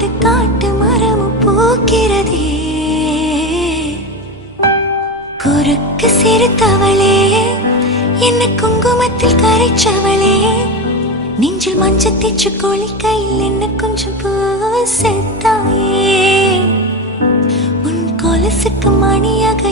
இந்த காட்டு மரமும் பூக்கிறதே. குறுக்கு சிறுத்தவளே, என்ன குங்குமத்தில் கரைச்சவளே, நெஞ்சில் மஞ்சள் தேச்சு குளிக்கையில் என்ன கொஞ்சம் பூசத்தாயே. உன் கொலுசுக்கு மணியாக